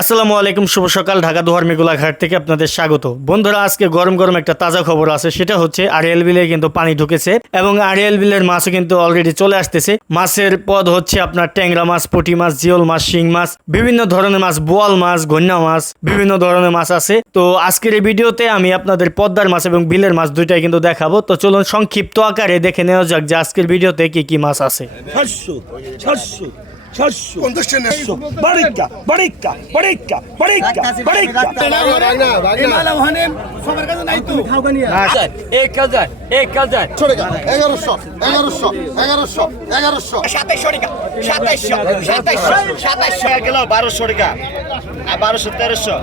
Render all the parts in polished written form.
আসসালামু আলাইকুম, শুভ সকাল। ঢাকা দোহার মেঘলা ঘাট থেকে আপনাদের স্বাগত। বন্ধুরা, আজকে গরম গরম একটা তাজা খবর আছে, সেটা হচ্ছে আড়িয়াল বিলে কিন্তু পানি ঢুকেছে এবং আড়িয়াল বিলের মাছও কিন্তু অলরেডি চলে আসতেছে। মাছের পদ হচ্ছে আপনার ট্যাংরা মাছ, পুঁটি মাছ, জিওল মাছ, শিং মাছ, বিভিন্ন ধরনের মাছ, বোয়াল মাছ, গন্যা মাছ, বিভিন্ন ধরনের মাছ আছে। তো আজকের এই ভিডিওতে আমি আপনাদের পদ্মার মাছ এবং বিলের মাছ দুইটাই কিন্তু দেখাবো। তো চলুন সংক্ষিপ্ত আকারে দেখে নেওয়া যাক যে আজকের ভিডিওতে কি কি মাছ আছে। 600 বাড়িকা এক হাজার 1100 গেল 1200 টাকা 1200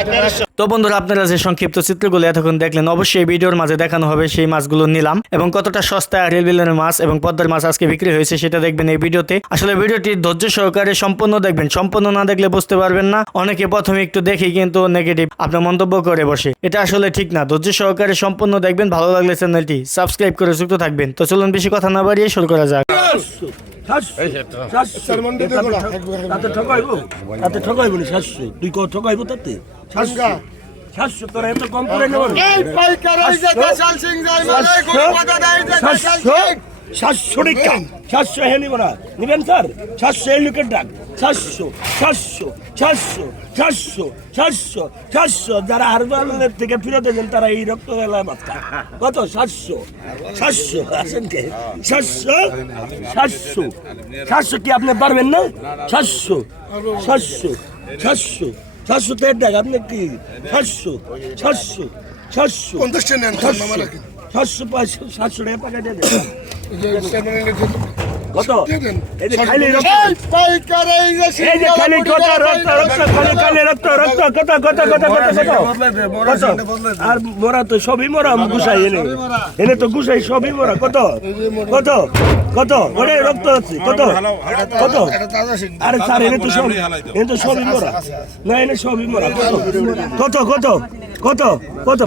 1300 তো বন্ধুরা, আপনারা যে সংক্ষিপ্ত চিত্রগুলো এতক্ষণ দেখলেন, অবশ্যই ভিডিওর মাঝে দেখানো হবে সেই মাছগুলো নিলাম এবং কতটা সস্তায় আড়িয়াল বিলের মাছ এবং পদ্মার মাছ আজকে বিক্রি হয়েছে সেটা দেখবেন এই ভিডিওতে। আসলে ভিডিওটি ধৈর্য সহকারে সম্পূর্ণ দেখবেন, সম্পূর্ণ না দেখলে বুঝতে পারবেন না। অনেকে প্রথমে একটু দেখে কিন্তু নেগেটিভ আপনার মন্তব্য করে বসে, এটা আসলে ঠিক না। ধৈর্য সহকারে সম্পূর্ণ দেখবেন, ভালো লাগলে চ্যানেলটি সাবস্ক্রাইব করে যুক্ত থাকবেন। তো চলুন বেশি কথা না বাড়িয়ে শুরু করা যাক। নিবেন স্যার 700 এলুকের ডাক 700 যারা হারবালের থেকে ফিরত এলেন তারা এই রক্ত বেলায় মাছ খায়। কত 700 আসেন কে 700 কি আপনি পারবেন না? 700 তো এর ডাক আপনি কি 700 50 নেন মামা রাখেন 700 টাকা পাকা দিয়ে দেন। কত এই যে খালি রক্ত, এই যে খালি কত রক্ত খালি রক্ত আর মোরা তো সবই মোরা গুছাই এনে তো গুছাই সবই মোরা। কত ওরে রক্ত আছে কত আরে স্যার এনে তো সবই মোরা না, এনে সবই মোরা। কত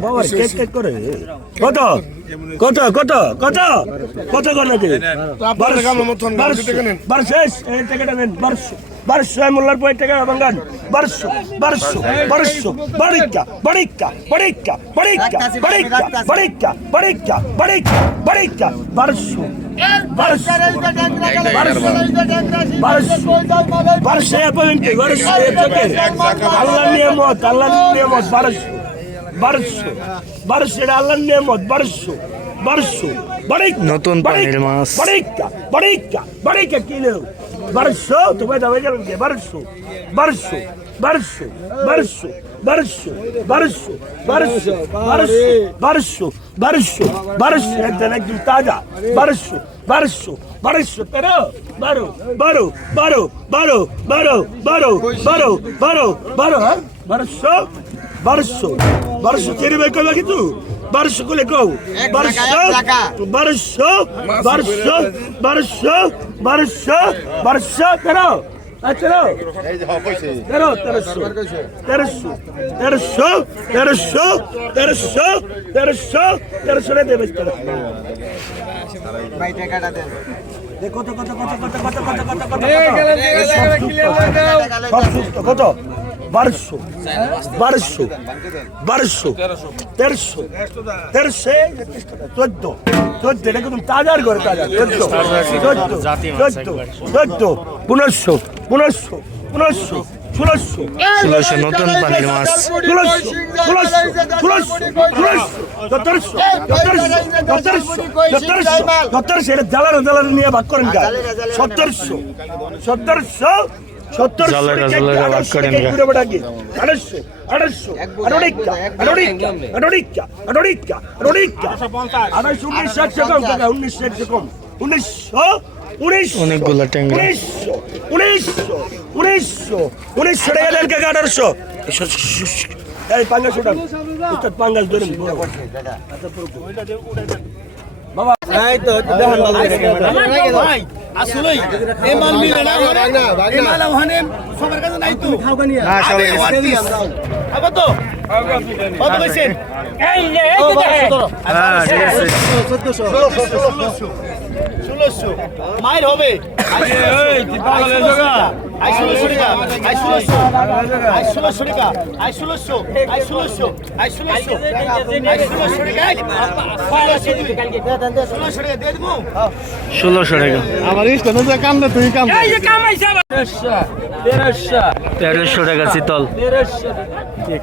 বাবা কেক করে কত গণনা দিই 12 মোল্লার পয়েন্ট টাকা বাঙ্গান 1200 বাড়িকা 1200 নিয়ামত 1200 আল্লাহর নিয়ামত 1200 নতুন পানির মাছ বাড়িকা কিলো 1200 তো বেটা হয়ে গেল 1200 একদম তাজা 1200 1200 কেরি ভাই কইবা কিন্তু 1200 কইলে কও 1200 করো আচ্ছা এই যে পয়সা 1300 রে দেবে ভাই টাকাটা দেন। কত 1200 1300 14 এটা কিন্তু তাজার ঘরে তাজা 14 1500 1600 নতুন পানির মাছ 1700 এটা জ্বালানো নিয়ে ভাগ করেন 1700 অনেকগুলো ট্যাংরা 1900 টাকা দেন কাকা 1800 এই পাঙ্গাস উঠান পাঙ্গাস ধরেন বাবা এই তো দেখেন ভাই আসলেই এই মাল মিলে না এই মাল ওখানে সবার কাছে নাই তো খাও গানি না সবাই আবার তো কত কইছেন এই যে দেখেন হ্যাঁ ঠিক আছে 1400 1600 মাইর হবে এই তুই পাগল হয়ে যাগা আই 1600 টাকা আই 1600 আই 1600 টাকা আই 1600 আই 1600 আই 1600 আই 1600 টাকা 1600 টাকা দিয়ে দেবো 1600 টাকা আমার ইষ্ট না যে কামলে তুই কাম এই যে কামাইছে আবার 1300 টাকা শীতল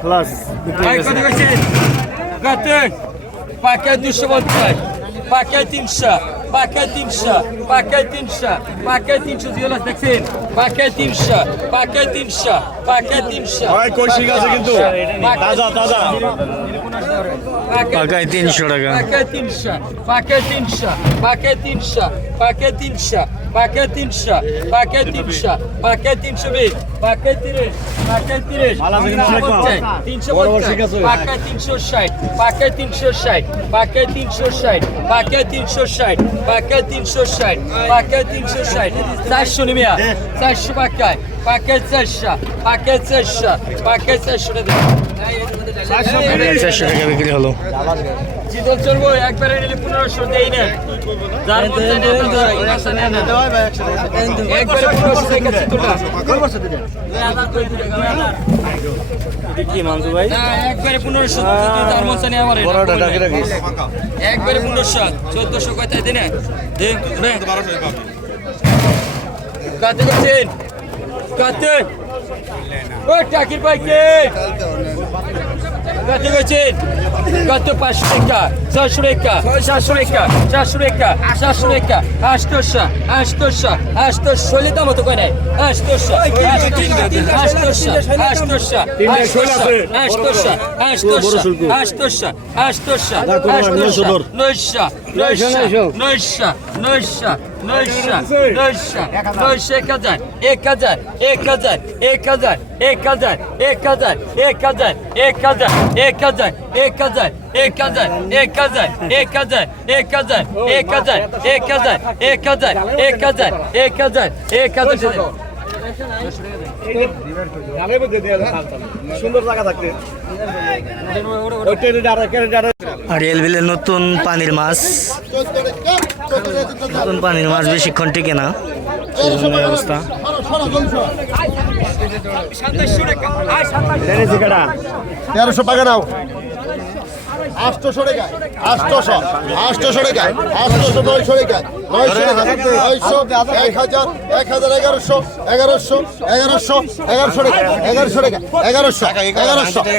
ক্লাস ভাই কত কইছে কত পাকে 250 পাকে 300 পাকে 300 পাকে 300 পাকে 300 জিওলা দেখছেন পাকে 300 পাকে 300 পাকে 300 ভাই কইছি আছে কিন্তু তাজা তাজা পাকায় 300 টাকা পাকে 300 পাকে 300 পাকে 300 পাকে 300 পাকে 300 পাকে 300 পাকে 320 পাকে 30 পাকে 30 মালা থেকে অনেক কম। 350 পাকে 360 পাকে 360 পাকে 360 পাকে 360 পাকে 360 পাকে 360 400 নিমিয়া 400 পাকায় পাকে 400 পাকে 400 পাকে 400 টাকা 400 টাকা বিক্রি হলো জিদল চলবো একবারে নিলে 1500 দেই না যার মধ্যে একবারে 1500 টাকা চিত্রটা কি মানজু ভাই না একবারে 1500 তার মধ্যে নেই আমার বড়টা ডাকে রাখিস একবারে 1500 1400 কয়টা দেন দে রে কত করছেন কত ও টাকির পাইকে কত করছেন কত 500 টাকা 600 টাকা 700 টাকা 400 টাকা 700 টাকা 800 800 800 শৈলে দাম তো কয় নাই 800 সুন্দর জায়গা থাকতে আরিয়াল বিলের নতুন পানির মাছ নতুন পানির মাছ বেশিক্ষণ টিকে না এই জন্য এই অবস্থা 1300 টাকা নাও 800 টাকা 800 800 টাকা 800 900 টাকা 900 টাকা 1000 1100 1100 1100 1100 টাকা 1100 টাকা 1100 1100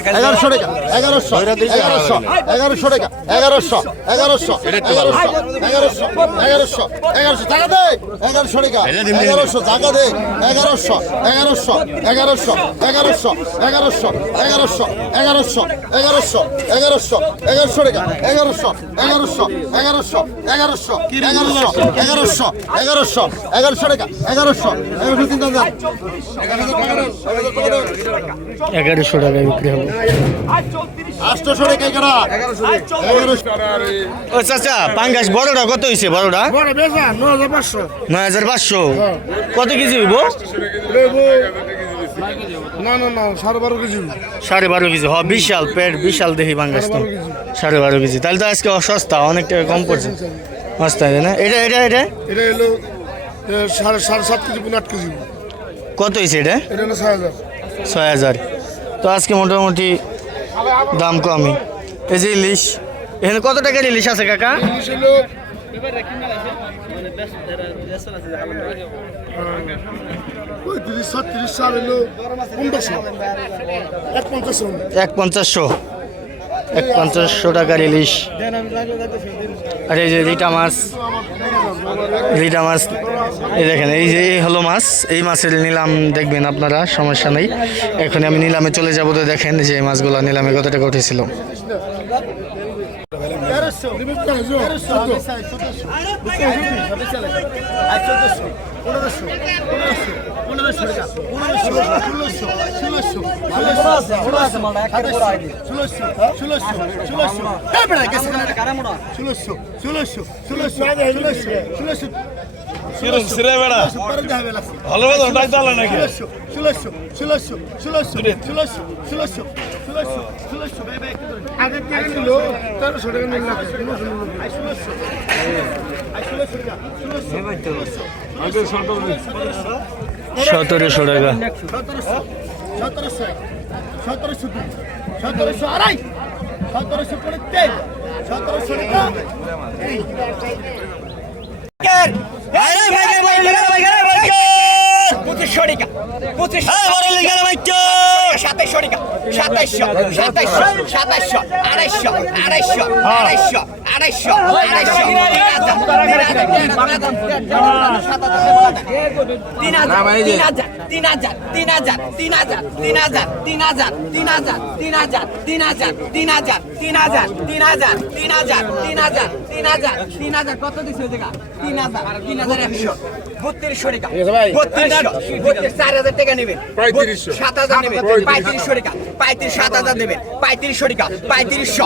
1100 টাকা 1100 1100 টাকা 1100 1100 1100 টাকা দে 1100 টাকা 1100 টাকা দে 1100 1100 1100 1100 1100 1100 1100 1100 1100 1100 টাকা 1100 1100 1100 1100 1100 1100 1100 টাকা 1100 1100 তিন দাম 1100 টাকায় বিক্রি হলো 800 টাকা এগারা 1100 ও চাচা পাঙ্গাস বড়টা কত হইছে বড়টা বড় বেজা 9500 9500 কত কেজি হইব না 12.5 কেজি 12.5 কেজি বিশাল পেট বিশাল দেখি পাঙ্গাস তো 12.5 কেজি তাহলে তো আজকে সস্তা অনেক টাকা কম পড়ছে সস্তা না এটা এটা হলো 7.5 কেজি 8 কেজি কত হয়েছে এটা এটা হলো 6000 6000 তো আজকে মোটামুটি দাম কমই এই যে ইলিশ এখানে কত টাকার ইলিশ আছে কাকা ইলিশ হলো 36 সাল হলো 1500 টাকার ইলিশ আর এই যে রিটা মাছ এই দেখেন এই যে এই হলো মাছ এই মাছের নিলাম দেখবেন আপনারা সমস্যা নেই এখন আমি নিলামে চলে যাবো তো দেখেন যে এই মাছগুলো নিলামে কত টাকা উঠেছিল ভালো ডাক দাও নাকি ষোলোশো ষোলোশো ষোলোশো ষোলোশো ষোলোশো ষোলোশো ষোলোশো আগে কে নিল 1300 টাকা নিল না 1600 1600 টাকা 1700 টাকা 1700 আড়াই 1700 করে তেল 1700 টাকা কত দিচ্ছে 3100 3200 টাকা 4000 টাকা নেবেন 7000 নেবেন 3500 টাকা 7000 নেবেন 3500 টাকা 3500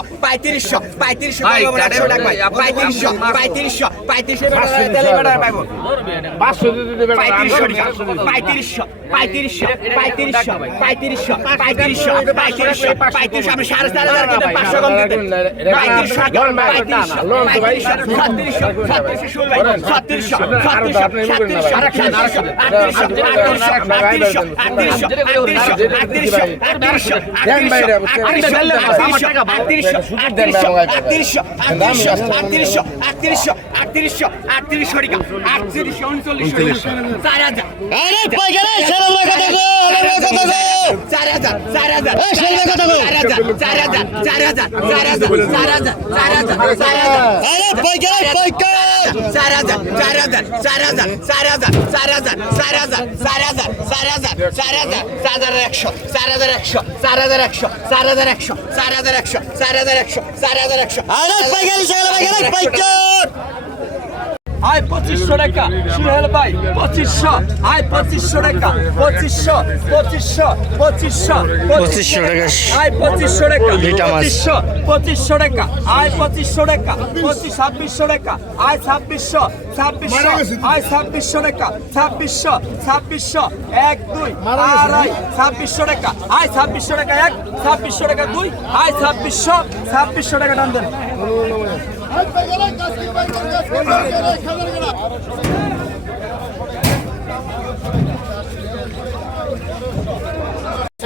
আয় 2500 টাকা সুহেল ভাই 2500 আয় 2500 টাকা 2500 টাকা আয় 2500 টাকা লিটা মাছ। 2500 টাকা আয় 2500 টাকা 2600 টাকা আয় 2600 আয় 2600 টাকা 2600 1 2 আড়াই 2600 টাকা আয় 2600 টাকা 1 2600 টাকা 2 আয় 2600 টাকা টান দেন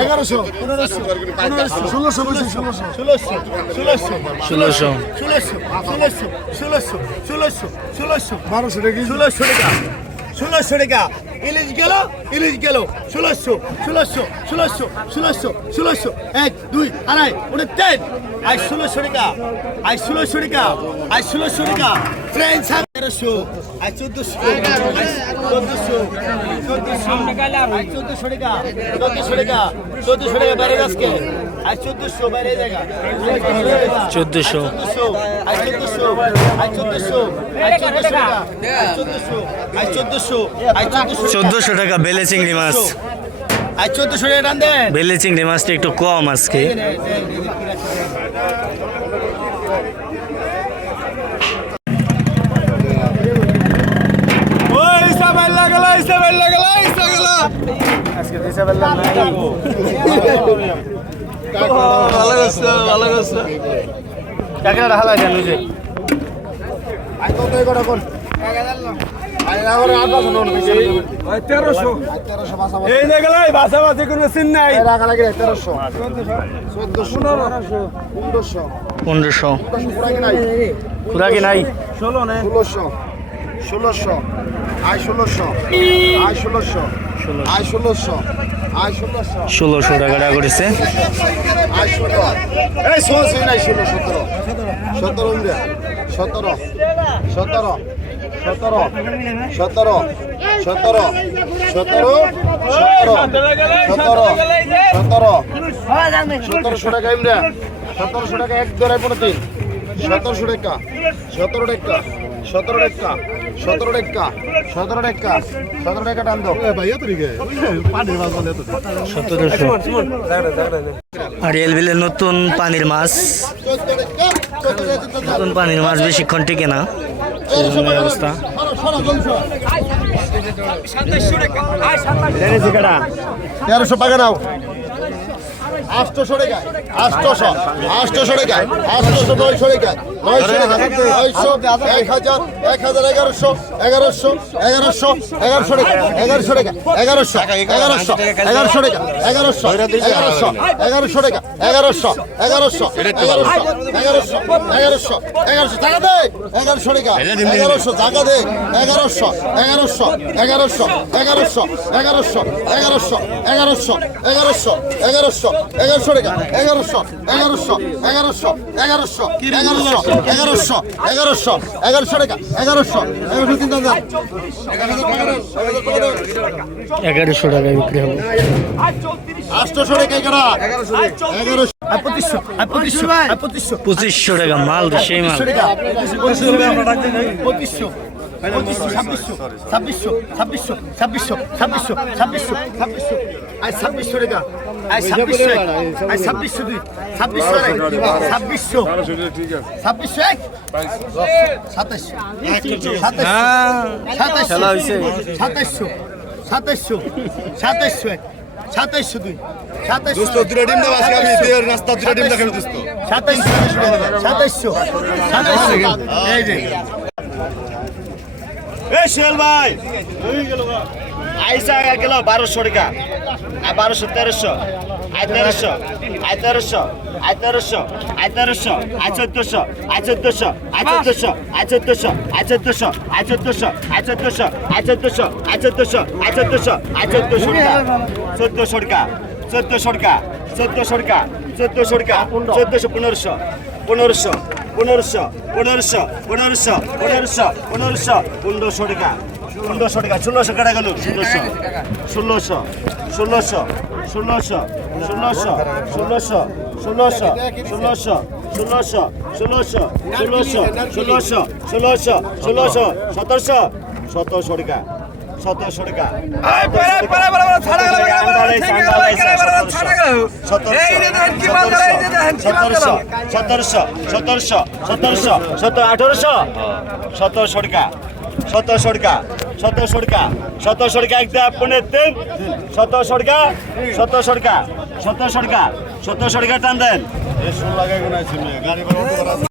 এগারোশো 1600 বলছি 1600 টাকা ইলিশ গেল 1600 1 2 আড়াই ওটা 10 আই 1600 টাকা আই 1600 টাকা আই 1600 টাকা ফ্রেন্ডস 1300 আই 1400 টাকা 1400 টাকা বাইরে আজকে আই 1400 বাইরে জায়গা 1400 আই 1400 টাকা বেলে চিংড়ি মাছ। আই 1400 টাকা টান দেন বেলে চিংড়ি মাছটা একটু কম আজকে। কাকড়া হালা দেন ওই যে এই দেখলাই ভাষা ভাষা কোনো সিন নাই 1500 খুরাকি নাই 1600 আই 1600 1600 টাকা করেছে। আই 16 এই 16 নাই 17 টাকা ইমরা 1700 টাকা এক ধরাই 15 1700 টাকা 17 টাকা টান দাও ভাইয়া তো রিগে পানির মাছ বলে তো 1700 আর এলবিলের নতুন পানির মাছ বেশিক্ষণ টিকে না। এই অবস্থা। 1300 টাকা নাও। 800 টাকা, 800, 800 টাকা, 800, 900 টাকা, 900 টাকা, 900, 1000, 1000, 1100, 1100, 1100, 1100 টাকা, 1100 টাকা, 1100, 1100, 1100 টাকা, 1100, 1100, 1100 টাকা, 1100, 1100, 1100, 1100, 1100 টাকা দে, 1100 টাকা, 1100 টাকা দে, 1100, 1100, 1100, 1100, 1100, 1100, 1100, 1100, 1100, 1100 টাকা, 1100, 1100, 1100, 1100, 1100, 1100, 1100, 1100 টাকা, 1100, 1100 তিন দাম। 1100 টাকায় বিক্রি হবে। 800 টাকা এগারা, 1100 2500 টাকা মাল, সেই মাল। সোহেল ভাই আইসা গেল 1200 টাকা, আর 1200, 1300, I 1300, I 1300, I 1300, I 1300, I 1400, I 1400, I 1400, I 1400, I 1400, I 1400, I 1400, I 1400, I 1400, I 1400, I 1400 টাকা, 1400 টাকা, 1400 টাকা, 1400 টাকা, 1400 টাকা, 1400, 1500, 1500, 1500, 1500, 1500, 1500, 1500, 1500 টাকা, 1500 টাকা, 1600 কাটা গেল, 1600, 1600, 1600, 1600, 1600, 1600, 1600, 1600, 1600, 1600, 1600, 1600, 1600, 1600, 1700, 1700 টাকা, 1700 টাকা, 1700, 1700 টাকা, 1700 টাকা, 1700 টাকা, 1700 টাকা, একটা আপনি 3, 1700 টাকা, 1700 টাকা, 1700 টাকা, 1700 টাকা টান দেন।